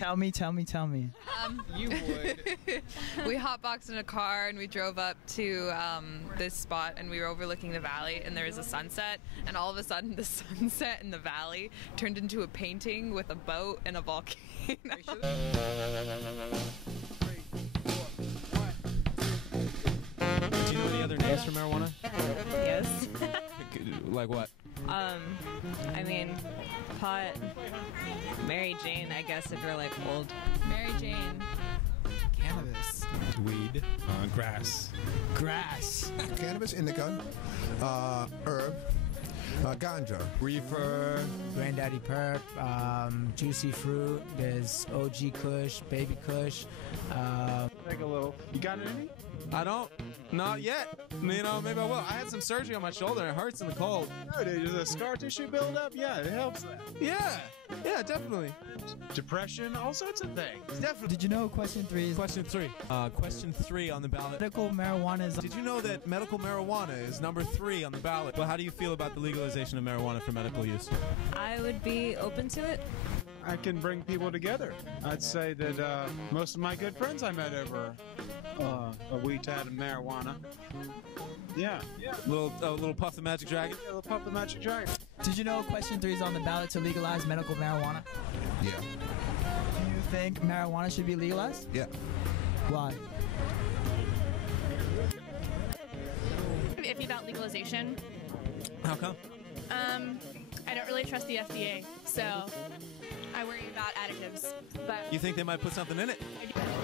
Tell me. You would. We hotboxed in a car and we drove up to this spot and we were overlooking the valley and there was a sunset and all of a sudden the sunset in the valley turned into a painting with a boat and a volcano. Do you know any other names for marijuana? Yes. Like what? I mean, pot, Mary Jane, I guess, if you're like old. Mary Jane. Cannabis. Weed. Grass. Grass. Cannabis, indica, herb, ganja. Reefer. Granddaddy Perp, Juicy Fruit, there's OG Kush, Baby Kush. Take a little. You got any? I don't. Not yet. You know, maybe I will. I had some surgery on my shoulder. It hurts in the cold. No, dude, does the scar tissue build up? Yeah, it helps that. Yeah, definitely. Depression, all sorts of things. Definitely. Did you know question 3 is Question 3. Question 3 on the ballot. medical marijuana is... Did you know that medical marijuana is number 3 on the ballot? Well, how do you feel about the legalization of marijuana for medical use? I would be open to it. I can bring people together. I'd say that most of my good friends I met over a weed tad of marijuana. Yeah. A little puff the magic dragon. Yeah, we'll pop the magic dragon. Did you know question 3 is on the ballot to legalize medical marijuana? Yeah. Do you think marijuana should be legalized? Yeah. Why? Iffy about legalization. How come? I don't really trust the FDA, so I worry about additives. But You think they might put something in it?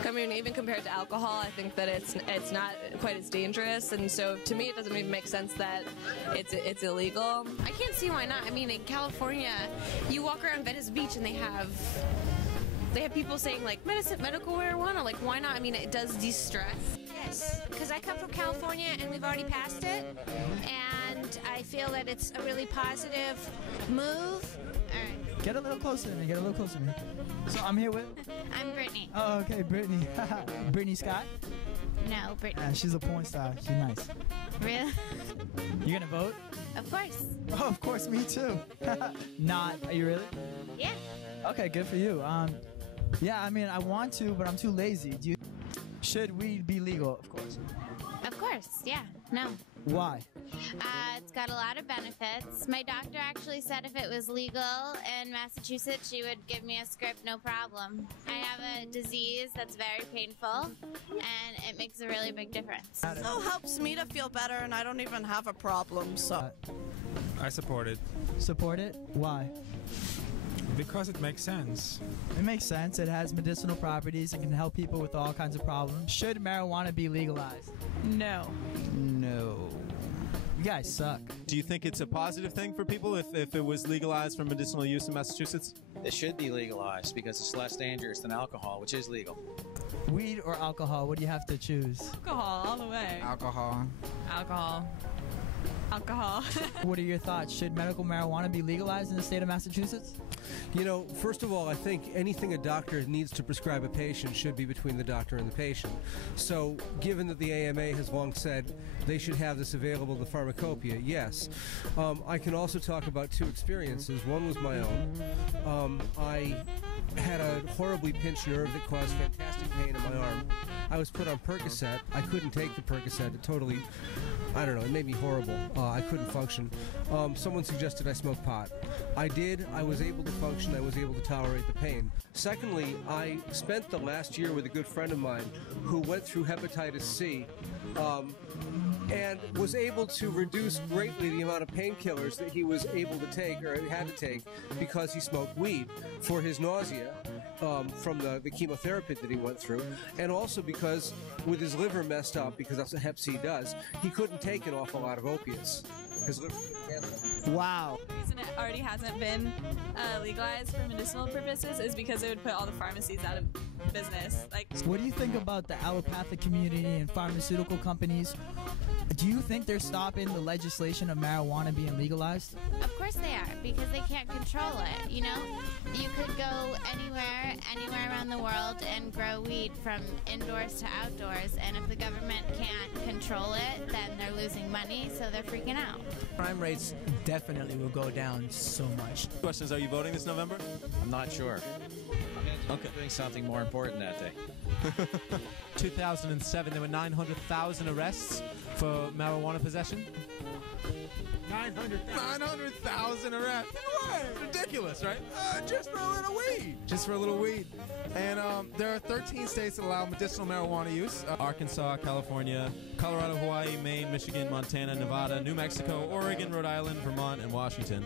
I mean, even compared to alcohol, I think that it's not quite as dangerous, and so to me, it doesn't even make sense that it's illegal. I can't see why not. I mean, in California, you walk around Venice Beach and they have people saying like medical marijuana. Like, why not? I mean, it does de-stress. Yes, because I come from California and we've already passed it, and I feel that it's a really positive move. All right. Get a little closer to me. So I'm here with... I'm Brittany. Oh, okay, Brittany. Brittany Scott? No, Brittany. Yeah, she's a porn star. She's nice. Really? You gonna vote? Of course. Oh, of course, me too. Not. Are you really? Yeah. Okay, good for you. Yeah, I mean, I want to, but I'm too lazy. Should weed be legal? Of course. Of course, yeah. No. Why? It's got a lot of benefits. My doctor actually said if it was legal in Massachusetts, she would give me a script, no problem. I have a disease that's very painful, and it makes a really big difference. So helps me to feel better, and I don't even have a problem, so. I support it. Support it? Why? Because it makes sense. It makes sense. It has medicinal properties and can help people with all kinds of problems. Should marijuana be legalized? No. No. You guys suck. Do you think it's a positive thing for people if it was legalized for medicinal use in Massachusetts? It should be legalized because it's less dangerous than alcohol, which is legal. Weed or alcohol? What do you have to choose? Alcohol, all the way. Alcohol. Alcohol. Alcohol. What are your thoughts? Should medical marijuana be legalized in the state of Massachusetts? You know, first of all, I think anything a doctor needs to prescribe a patient should be between the doctor and the patient. So, given that the AMA has long said they should have this available, the pharmacopoeia, yes. I can also talk about 2 experiences. One was my own. I had a horribly pinched nerve that caused fantastic pain in my arm. I was put on Percocet. I couldn't take the Percocet. It totally, I don't know, it made me horrible. I couldn't function. Someone suggested I smoke pot. I did. I was able to function. I was able to tolerate the pain. Secondly, I spent the last year with a good friend of mine who went through hepatitis C and was able to reduce greatly the amount of painkillers that he was able to take or had to take because he smoked weed for his nausea from the chemotherapy that he went through, and also because with his liver messed up, because that's what hep C does, he couldn't take an awful lot of opiates. His liver cancer. Wow. The reason it already hasn't been legalized for medicinal purposes is because it would put all the pharmacies out of business. Like, what do you think about the allopathic community and pharmaceutical companies? Do you think they're stopping the legislation of marijuana being legalized? Of course they are, because they can't control it, you know? You could go anywhere around the world and grow weed from indoors to outdoors, and if the government can't control it, then they're losing money, so they're freaking out. Crime rates definitely will go down so much. Questions, are you voting this November? I'm not sure. Okay. Doing something more important that day. 2007, there were 900,000 arrests for marijuana possession. 900,000 arrests. What? Ridiculous, right? Just for a little weed. Just for a little weed. And there are 13 states that allow medicinal marijuana use. Arkansas, California, Colorado, Hawaii, Maine, Michigan, Montana, Nevada, New Mexico, Oregon, Rhode Island, Vermont, and Washington.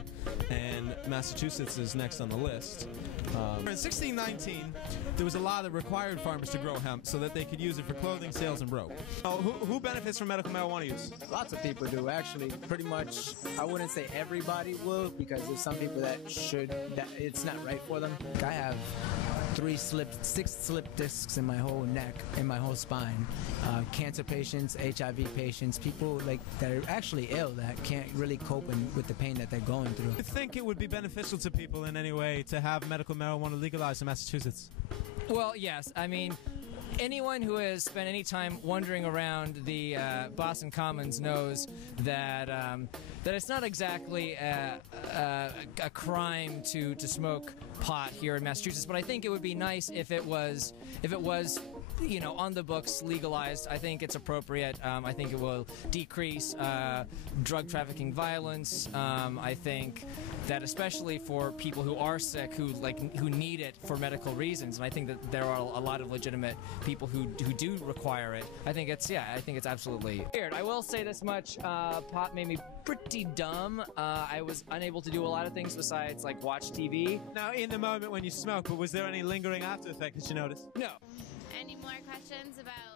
And Massachusetts is next on the list. In 1619, there was a law that required farmers to grow hemp so that they could use it for clothing, sales, and broke. Who benefits from medical marijuana use? Lots of people do, actually. Pretty much, I wouldn't say everybody will, because there's some people that it's not right for them. I have 6 slip discs in my whole neck, in my whole spine. Cancer patients, HIV patients, people like that are actually ill that can't really cope with the pain that they're going through. Do you think it would be beneficial to people in any way to have medical marijuana legalized in Massachusetts? Well, yes. I mean, anyone who has spent any time wandering around the Boston Commons knows that that it's not exactly a crime to smoke pot here in Massachusetts. But I think it would be nice if it was on the books, legalized. I think it's appropriate. I think it will decrease drug trafficking violence. I think that especially for people who are sick, who need it for medical reasons, and I think that there are a lot of legitimate people who do require it. I think it's absolutely weird. I will say this much: pot made me pretty dumb. I was unable to do a lot of things besides like watch TV. Now, in the moment when you smoke, but was there any lingering after effect that you noticed? No. Any more questions about